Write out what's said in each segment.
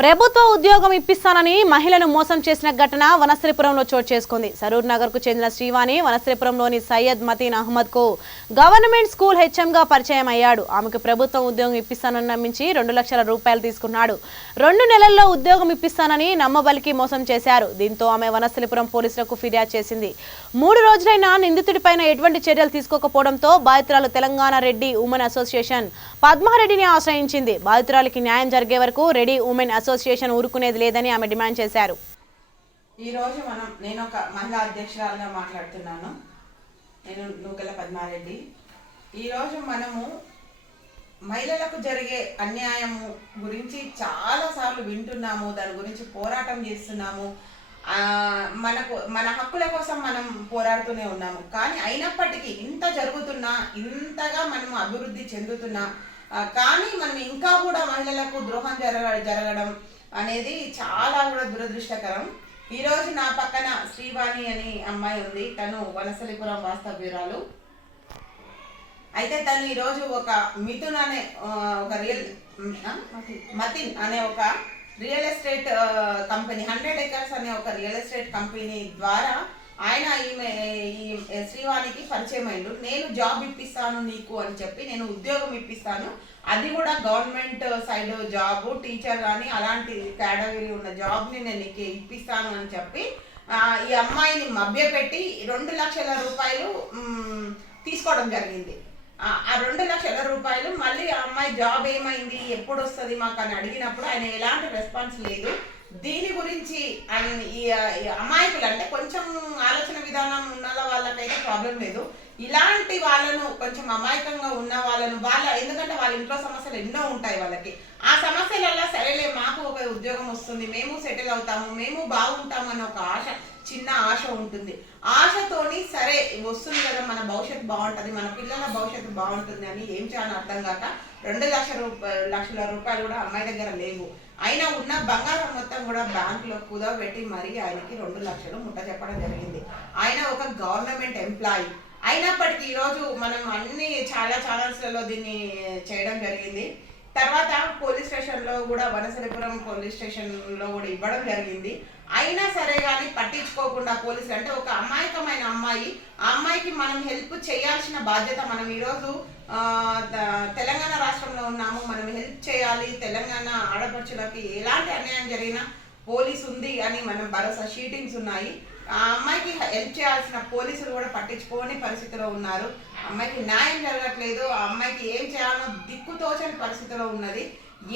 ప్రభుత్వ ఉద్యోగం ఇప్పిస్తానని మహిళను మోసం చేసిన ఘటన వనశ్రీపురంలో చోటు చేసుకుంది. సరూర్ నగర్కు చెందిన శ్రీవాణి వనశ్రీపురంలోని సయ్యద్ మతీన్ అహ్మద్కు గవర్నమెంట్ స్కూల్ హెచ్ఎం గా పరిచయం అయ్యాడు. ఆమెకు ప్రభుత్వం ఉద్యోగం ఇప్పిస్తానని నమ్మించి రెండు లక్షల రూపాయలు తీసుకున్నాడు. రెండు నెలల్లో ఉద్యోగం ఇప్పిస్తానని నమ్మబలికి మోసం చేశారు. దీంతో ఆమె వనశ్రీపురం పోలీసులకు ఫిర్యాదు చేసింది. మూడు రోజులైనా నిందితుడిపైన ఎటువంటి చర్యలు తీసుకోకపోవడంతో బాధితురాలు తెలంగాణ రెడ్డి ఉమెన్ అసోసియేషన్ పద్మారెడ్డిని ఆశ్రయించింది. బాధితురాలికి న్యాయం జరిగే వరకు రెడ్డి ఉమెన్ అసోసియేషన్ అసోసియేషన్ ఊరుకునేది లేదని ఆమె డిమాండ్ చేశారు. ఈరోజు మనం నేను ఒక మహిళా అధ్యక్షురాలుగా మాట్లాడుతున్నాను. నేను నూకల పద్మారెడ్డి. ఈరోజు మనము మహిళలకు జరిగే అన్యాయము గురించి చాలా సార్లు వింటున్నాము. దాని గురించి పోరాటం చేస్తున్నాము. మనకు మన హక్కుల కోసం మనం పోరాడుతూనే ఉన్నాము. కానీ అయినప్పటికీ ఇంత జరుగుతున్నా ఇంతగా మనం అభివృద్ధి చెందుతున్నా కానీ మనం ఇంకా కూడా మహిళలకు ద్రోహం జరగ జరగడం అనేది చాలా కూడా దురదృష్టకరం. ఈ రోజు నా పక్కన శ్రీవాణి అని అమ్మాయి ఉంది. తను వనసలిపురం వాస్తవ్యురాలు అయితే తను ఈరోజు ఒక మిథున్ అనే ఒక రియల్ మతిన్ అనే ఒక real estate company hundred acres అనే ఒక రియల్ ఎస్టేట్ కంపెనీ ద్వారా ఆయన అమ్మాయికి పరిచయం అయ్యిండు. నేను జాబ్ ఇప్పిస్తాను నీకు అని చెప్పి నేను ఉద్యోగం ఇప్పిస్తాను. అది కూడా గవర్నమెంట్ సైడ్ జాబ్ టీచర్ కానీ అలాంటి కేటగిరీ ఉన్న జాబ్ని నేను నీకు ఇప్పిస్తాను అని చెప్పి ఈ అమ్మాయిని మభ్యపెట్టి రెండు లక్షల రూపాయలు తీసుకోవడం జరిగింది. ఆ రెండు లక్షల రూపాయలు మళ్ళీ ఆ అమ్మాయి జాబ్ ఏమైంది ఎప్పుడు వస్తుంది మాకు అని అడిగినప్పుడు ఆయన ఎలాంటి రెస్పాన్స్ లేదు. దీని గురించి ఆయన ఈ ఈ అమాయకులు అంటే కొంచెం ప్రాబ్లం లేదు. ఇలాంటి వాళ్ళను కొంచెం అమాయకంగా ఉన్న వాళ్ళను వాళ్ళ ఎందుకంటే వాళ్ళ ఇంట్లో సమస్యలు ఎన్నో ఉంటాయి వాళ్ళకి. ఆ సమస్యలలో సరేలే మాకు ఒక ఉద్యోగం వస్తుంది మేము సెటిల్ అవుతాము మేము బాగుంటాము అనే ఒక ఆశ చిన్న ఆశ ఉంటుంది. ఆశతోని సరే వస్తుంది కదా మన భవిష్యత్తు బాగుంటుంది మన పిల్లల భవిష్యత్తు బాగుంటుంది అని ఏం చేయాలని అర్థం కాక రెండు లక్షల రూపాయలు లక్షల రూపాయలు కూడా అమ్మాయి దగ్గర లేవు. అయినా ఉన్న బంగారం మొత్తం కూడా బ్యాంకులో కుదవబెట్టి మరీ ఆయనకి రెండు లక్షలు ముట్ట చెప్పడం జరిగింది. ఆయన ఒక గవర్నమెంట్ ఎంప్లాయీ. అయినప్పటికీ ఈరోజు మనం అన్ని చాలా ఛానల్స్లలో దీన్ని చేయడం జరిగింది. తర్వాత పోలీస్ స్టేషన్లో కూడా వనసరిపురం పోలీస్ స్టేషన్లో కూడా ఇవ్వడం జరిగింది. అయినా సరే కానీ పట్టించుకోకుండా పోలీసులు అంటే ఒక అమాయకమైన అమ్మాయి. ఆ అమ్మాయికి మనం హెల్ప్ చేయాల్సిన బాధ్యత మనం ఈరోజు ఆ, త- తెలంగాణ రాష్ట్రంలో ఉన్నాము మనం హెల్ప్ చేయాలి తెలంగాణ ఆడపడుచులకి ఎలాంటి అన్యాయం జరిగినా పోలీస్ ఉంది అని మనం భరోసా షీటింగ్స్ ఉన్నాయి. ఆ అమ్మాయికి హెల్ప్ చేయాల్సిన పోలీసులు కూడా పట్టించుకోని పరిస్థితిలో ఉన్నారు. అమ్మాయికి న్యాయం జరగట్లేదు ఆ అమ్మాయికి ఏం చేయాలో దిక్కుతోచని పరిస్థితిలో ఉన్నది.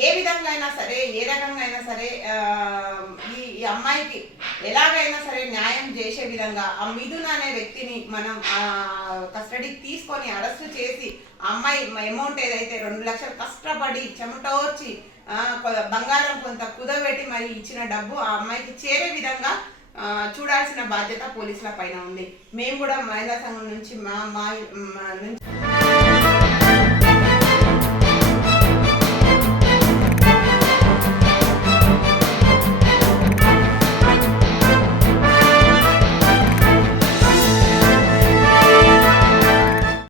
ఏ విధంగా అయినా సరే ఏ రకంగా అయినా సరే ఈ ఈ అమ్మాయికి ఎలాగైనా సరే న్యాయం చేసే విధంగా ఆ మిథున్ అనే వ్యక్తిని మనం కస్టడీకి తీసుకొని అరెస్ట్ చేసి అమ్మాయి అమౌంట్ ఏదైతే రెండు లక్షలు కష్టపడి చెమటోర్చి కొ- బంగారం కొంత కుదబెట్టి మరి ఇచ్చిన డబ్బు ఆ అమ్మాయికి చేరే విధంగా చూడాల్సిన బాధ్యత పోలీసుల పైన ఉంది. మేము కూడా మహిళా సంఘం నుంచి మా మా నుంచి